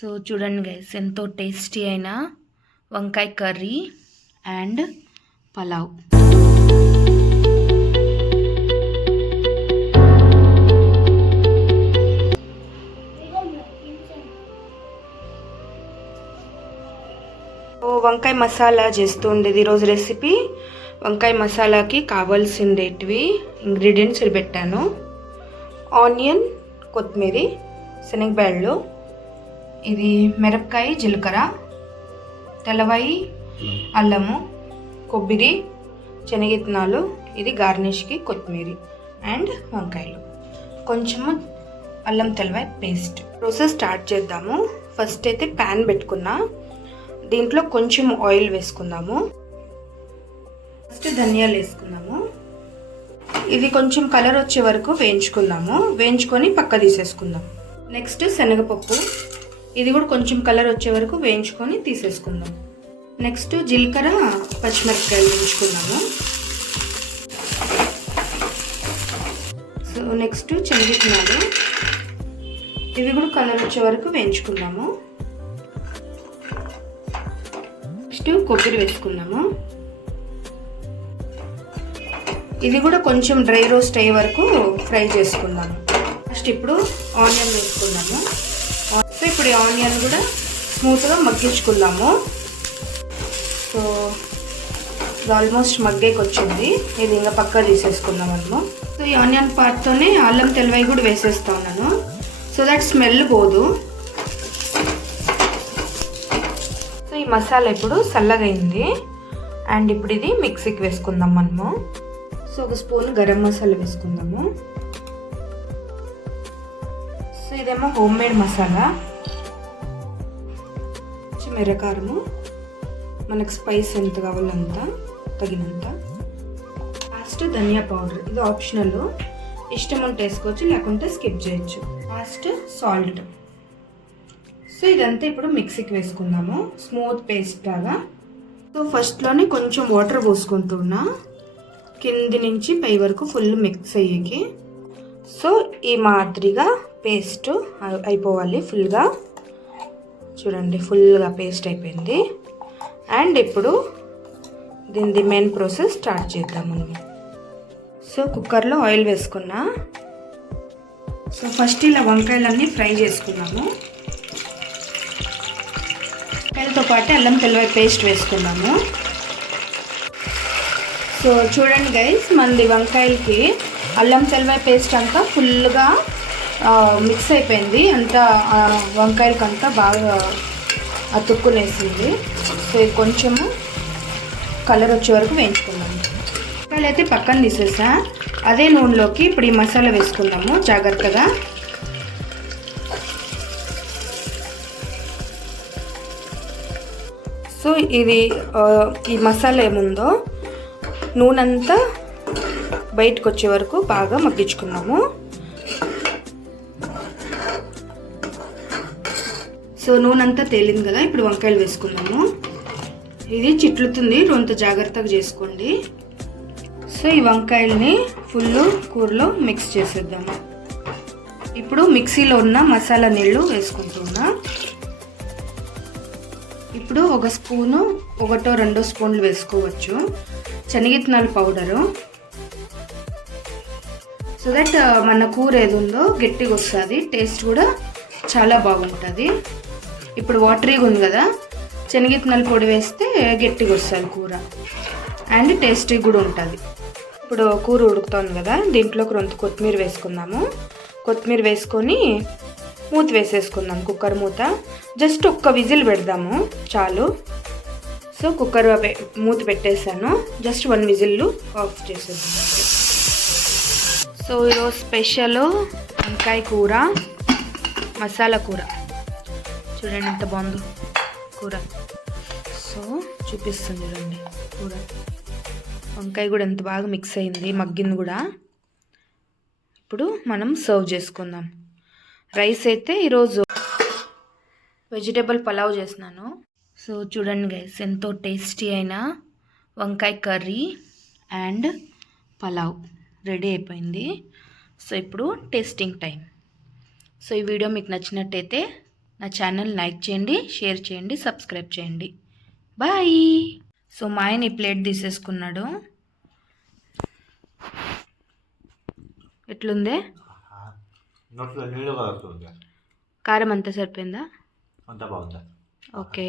So చూడండి guys ఎంతో tasty అయిన వంకాయ కర్రీ అండ్ పలావ్. ఓ వంకాయ మసాలా చేస్తూ ఉండేది ఈరోజు రెసిపీ వంకాయ మసాలాకి కావాల్సిండేటివి ఇంగ్రీడియంట్స్ పెట్టాను. ఆనియన్ కొత్తిమీర శనగబ్యాళ్ళు ఇది మిరపకాయ జీలకర్ర తెల్లవాయి అల్లము కొబ్బరి శనగిత్తనాలు ఇది గార్నిష్కి కొత్తిమీర అండ్ వంకాయలు. కొంచెము అల్లం తెల్లవాయి పేస్ట్. ప్రాసెస్ స్టార్ట్ చేద్దాము. ఫస్ట్ అయితే ప్యాన్ పెట్టుకున్నా. దీంట్లో కొంచెం ఆయిల్ వేసుకుందాము. ఫస్ట్ ధనియాలు వేసుకుందాము. ఇది కొంచెం కలర్ వచ్చే వరకు వేయించుకుందాము. వేయించుకొని పక్క తీసేసుకుందాం. నెక్స్ట్ శనగపప్పు. ఇది కూడా కొంచెం కలర్ వచ్చే వరకు వేయించుకొని తీసేసుకుందాం. నెక్స్ట్ జీలకర్ర పచ్చిమిరపకాయలు వేయించుకున్నాము సో నెక్స్ట్ శనగిత్తనాలు ఇవి కూడా కలర్ వచ్చే వరకు వేయించుకున్నాము నెక్స్ట్ కొబ్బరి వేసుకున్నాము ఇది కూడా కొంచెం డ్రై రోస్ట్ అయ్యే వరకు ఫ్రై చేసుకుందాము. ఫస్ట్ ఇప్పుడు ఆనియన్ వేసుకున్నాము సో ఇప్పుడు ఈ ఆనియన్ కూడా స్మూత్గా మగ్గించుకుందాము సో ఇది ఆల్మోస్ట్ మగ్గేకి వచ్చింది ఇది ఇంకా పక్క తీసేసుకుందాం మనము సో ఈ ఆనియన్ పార్ట్తోనే అల్లం తెల్లవై కూడా వేసేస్తా ఉన్నాను. సో దట్ స్మెల్ పోదు. సో ఈ మసాలా ఇప్పుడు చల్లగా అయింది అండ్ ఇప్పుడు ఇది మిక్సీకి వేసుకుందాం మనము సో ఒక స్పూన్ గరం మసాలా వేసుకుందాము. సో ఇదేమో హోమ్ మేడ్ మసాలా. మిరకారము మనకు స్పైస్ ఎంత కావాలంత తగినంత. లాస్ట్ ధనియా పౌడర్ ఇది ఆప్షనల్. ఇష్టం ఉంటే వేసుకోవచ్చు లేకుంటే స్కిప్ చేయొచ్చు. లాస్ట్ సాల్ట్ సో ఇదంతా ఇప్పుడు మిక్సీకి వేసుకుందాము. స్మూత్ పేస్ట్ లాగా. సో ఫస్ట్లోనే కొంచెం వాటర్ పోసుకుంటున్నా. కింది నుంచి పై వరకు ఫుల్ మిక్స్ అయ్యేకి. సో ఈ మాదిరిగా పేస్ట్ అయిపోవాలి ఫుల్గా. చూడండి ఫుల్గా పేస్ట్ అయిపోయింది. అండ్ ఇప్పుడు దీని మెయిన్ ప్రాసెస్ స్టార్ట్ చేద్దాము. సో కుక్కర్లో ఆయిల్ వేసుకున్నా. సో ఫస్ట్ ఇలా వంకాయలన్నీ ఫ్రై చేసుకున్నాము. వంకాయలతో పాటు అల్లం తెల్లవారి పేస్ట్ వేసుకున్నాము. సో చూడండి గైస్ మనది వంకాయలకి అల్లం తెల్లవారి పేస్ట్ అంతా ఫుల్గా మిక్స్ అయిపోయింది. అంతా వంకాయలకి అంతా బాగా అతుక్కునేసింది సో కొంచెము కలర్ వచ్చే వరకు వేయించుకున్నాము వంకాయలు అయితే పక్కన తీసేసా. అదే నూనెలోకి ఇప్పుడు ఈ మసాలా వేసుకుందాము. జాగ్రత్తగా. సో ఇది ఈ మసాలా ఏముందో నూనె అంతా బయటకు వచ్చే వరకు బాగా మగ్గించుకున్నాము సో నూనె అంతా తేలింది కదా ఇప్పుడు వంకాయలు వేసుకుందాము. ఇది చిట్లుతుంది రొంత జాగ్రత్తగా చేసుకోండి. సో ఈ వంకాయల్ని ఫుల్ కూరలో మిక్స్ చేసేద్దాము ఇప్పుడు మిక్సీలో ఉన్న మసాలా నీళ్ళు వేసుకుంటున్నా. ఇప్పుడు ఒక స్పూను ఒకటో రెండో స్పూన్లు వేసుకోవచ్చు. శనగిత్తనాల పౌడరు. సో దట్ మన కూర ఏది ఉందో గట్టిగా వస్తుంది టేస్ట్ కూడా చాలా బాగుంటుంది. ఇప్పుడు వాటరీగా ఉంది కదా శనగిత్తనాల పొడి వేస్తే గట్టిగా వస్తుంది కూర. అండ్ టేస్టీ కూడా ఉంటుంది. ఇప్పుడు కూర ఉడుకుతుంది కదా దీంట్లోకి రొంత కొత్తిమీర వేసుకుందాము. కొత్తిమీర వేసుకొని మూత వేసేసుకుందాం కుక్కర్ మూత. జస్ట్ ఒక్క విజిల్ పెడదాము చాలు. సో కుక్కర్ మూత పెట్టేశాను. జస్ట్ వన్ విజిల్ ఆఫ్ చేసేద్దాం. సో ఈరోజు స్పెషల్ వంకాయ కూర మసాలా కూర. చూడండి ఎంత బాగుందో కూర. సో చూపిస్తుంది చూడండి కూర. వంకాయ కూడా ఎంత బాగా మిక్స్ అయింది మగ్గింది కూడా. ఇప్పుడు మనం సర్వ్ చేసుకుందాం. రైస్ అయితే ఈరోజు వెజిటేబుల్ పలావ్ చేసినాను సో చూడండి గైస్ ఎంతో టేస్టీ అయిన వంకాయ కర్రీ అండ్ పలావ్ రెడీ అయిపోయింది. సో ఇప్పుడు టేస్టింగ్ టైం సో ఈ వీడియో మీకు నచ్చినట్టయితే నా ఛానల్ లైక్ చేయండి షేర్ చేయండి సబ్స్క్రైబ్ చేయండి. బాయ్. సో మా ఆయన ఈ ప్లేట్ తీసేసుకున్నాడు. ఎట్లుందే? కారం అంతా సరిపోయిందా? ఓకే.